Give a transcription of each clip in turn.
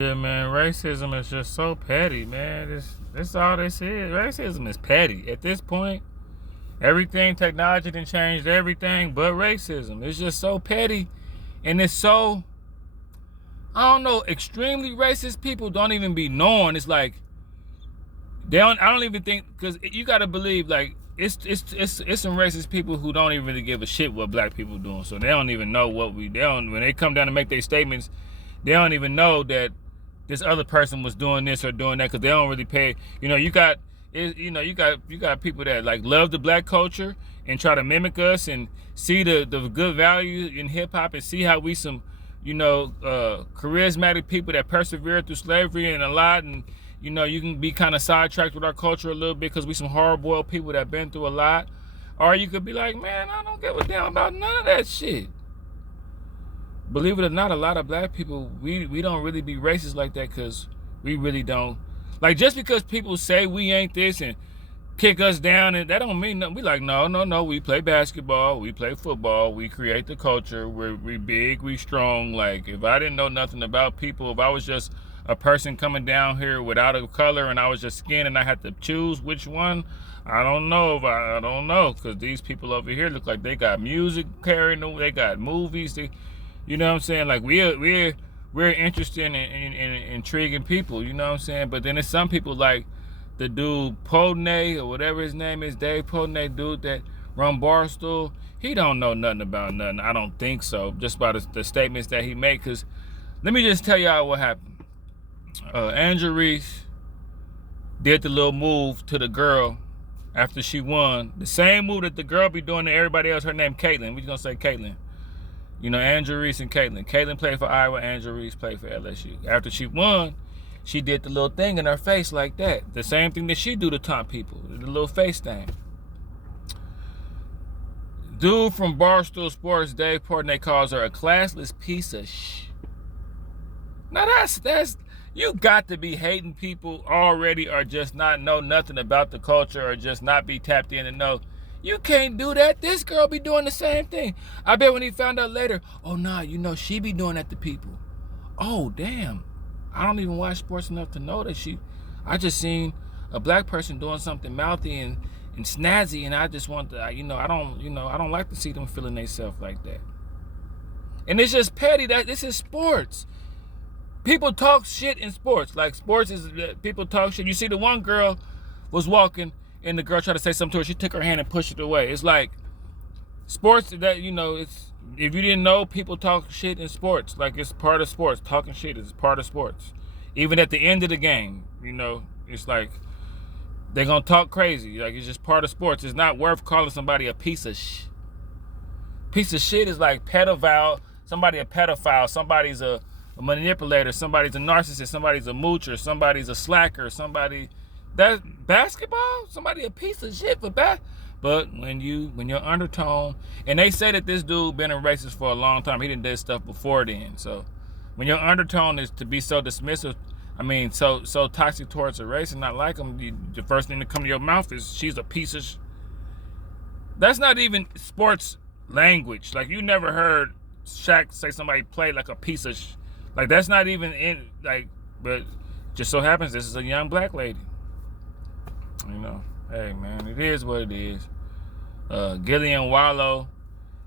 Yeah, man, racism is just so petty, man. That's all this is. Racism is petty. At this point, everything, technology done changed everything but racism. It's just so petty. And it's so, I don't know, extremely racist people don't even be knowing. It's like, I don't even think, because you got to believe, like, it's some racist people who don't even really give a shit what black people doing. So they don't even know they don't, when they come down to make their statements, they don't even know that this other person was doing this or doing that, because they don't really pay. You got people that like love the black culture and try to mimic us and see the good value in hip hop and see how we some charismatic people that persevere through slavery and a lot, and you can be kind of sidetracked with our culture a little bit because we some hard-boiled people that been through a lot. Or you could be like, man, I don't give a damn about none of that shit. Believe it or not, a lot of black people, we don't really be racist like that, because we really don't. Like, just because people say we ain't this and kick us down, and that don't mean nothing. We like, no, we play basketball, we play football, we create the culture, we big, we strong. Like, if I didn't know nothing about people, if I was just a person coming down here without a color and I was just skin and I had to choose which one, I don't know, because these people over here look like they got music carrying them, they got movies, you know what I'm saying? Like, we're interested in intriguing people, you know what I'm saying? But then there's some people like the dude Podney, or whatever his name is, Dave Podney, dude that run Barstool. He don't know nothing about nothing. I don't think so, just by the statements that he made. Because let me just tell y'all what happened. Andrew Reese did the little move to the girl after she won. The same move that the girl be doing to everybody else. Her name Caitlin. We're going to say Caitlin. Andrew Reese and Caitlin. Caitlin played for Iowa. Andrew Reese played for LSU. After she won, she did the little thing in her face like that. The same thing that she do to taunt people. The little face thing. Dude from Barstool Sports, Dave Portnoy, calls her a classless piece of Now that's you got to be hating people already, or just not know nothing about the culture, or just not be tapped in and know. You can't do that. This girl be doing the same thing. I bet when he found out later, oh nah, she be doing that to people. Oh damn. I don't even watch sports enough to know that I just seen a black person doing something mouthy and snazzy, and I just want to, I don't like to see them feeling themselves like that. And it's just petty. That this is sports. People talk shit in sports. Like, sports is, people talk shit. You see, the one girl was walking and the girl tried to say something to her. She took her hand and pushed it away. It's like sports that, it's, if you didn't know, people talk shit in sports. Like, it's part of sports. Talking shit is part of sports. Even at the end of the game, it's like they're going to talk crazy. Like, it's just part of sports. It's not worth calling somebody a piece of shit. Piece of shit is like pedophile. Somebody a pedophile. Somebody's a manipulator, somebody's a narcissist, somebody's a moocher, somebody's a slacker, that basketball, somebody a piece of shit for But when you're undertone, and they say that this dude been a racist for a long time, he didn't do stuff before then. So when your undertone is to be so dismissive, so toxic towards a race and not like them, the first thing to come to your mouth is she's a piece of That's not even sports language. Like, you never heard Shaq say somebody played like a piece of Like, that's not even in, like, but just so happens this is a young black lady. Hey, man, it is what it is. Gillian Wallow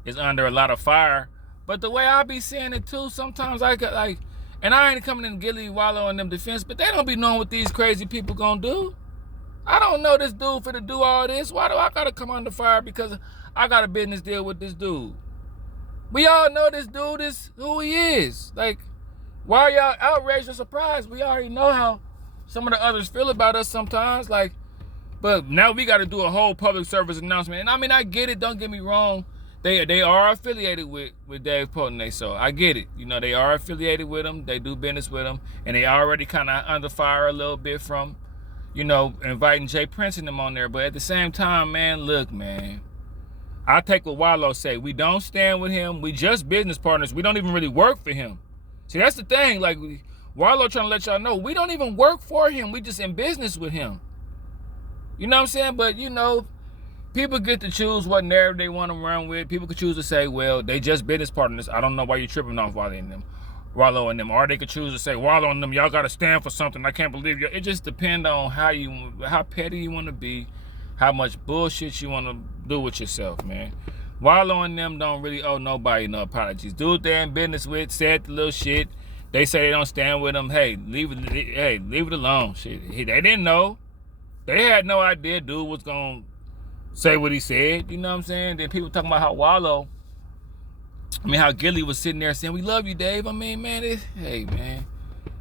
is under a lot of fire. But the way I be seeing it, too, sometimes I get, like, and I ain't coming in Gillian Wallow in them defense, but they don't be knowing what these crazy people gonna do. I don't know this dude for to do all this. Why do I gotta come under fire because I got a business deal with this dude? We all know this dude is who he is. Like, why are y'all outraged or surprised? We already know how some of the others feel about us sometimes. Like, but now we got to do a whole public service announcement. And I get it. Don't get me wrong. They are affiliated with Dave Portnoy, so I get it. They are affiliated with him. They do business with him, and they already kind of under fire a little bit from, inviting Jay Prince and them on there. But at the same time, man, look, man, I take what Wallow say. We don't stand with him. We just business partners. We don't even really work for him. See, that's the thing. Like, Wallow trying to let y'all know, we don't even work for him. We just in business with him. You know what I'm saying? But, people get to choose what narrative they want to run with. People could choose to say, well, they just business partners. I don't know why you're tripping off Wally and them. Wallow in them, or they could choose to say, Wallow in them, y'all gotta stand for something. I can't believe you. It just depends on how petty you want to be, how much bullshit you want to do with yourself, man. Wallow in them don't really owe nobody no apologies. Dude they're in business with said the little shit. They say they don't stand with them. Hey, leave it alone. Shit, they didn't know. They had no idea dude was gonna say what he said. You know what I'm saying? Then people talking about how Gilly was sitting there saying, we love you, Dave. I mean, man, hey, man,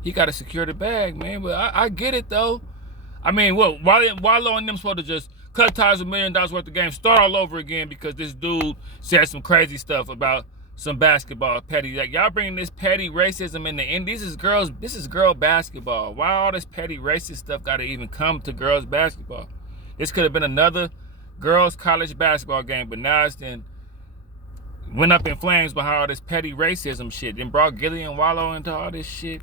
he got to secure the bag, man. But I get it, though. I mean, what, Wallow and them supposed to just cut ties $1 million worth of games, start all over again because this dude said some crazy stuff about some basketball petty. Like, y'all bringing this petty racism in the end. This is girl basketball. Why all this petty racist stuff got to even come to girls basketball? This could have been another girls college basketball game, but now it's then went up in flames behind all this petty racism shit, then brought Gilly and Wallow into all this shit.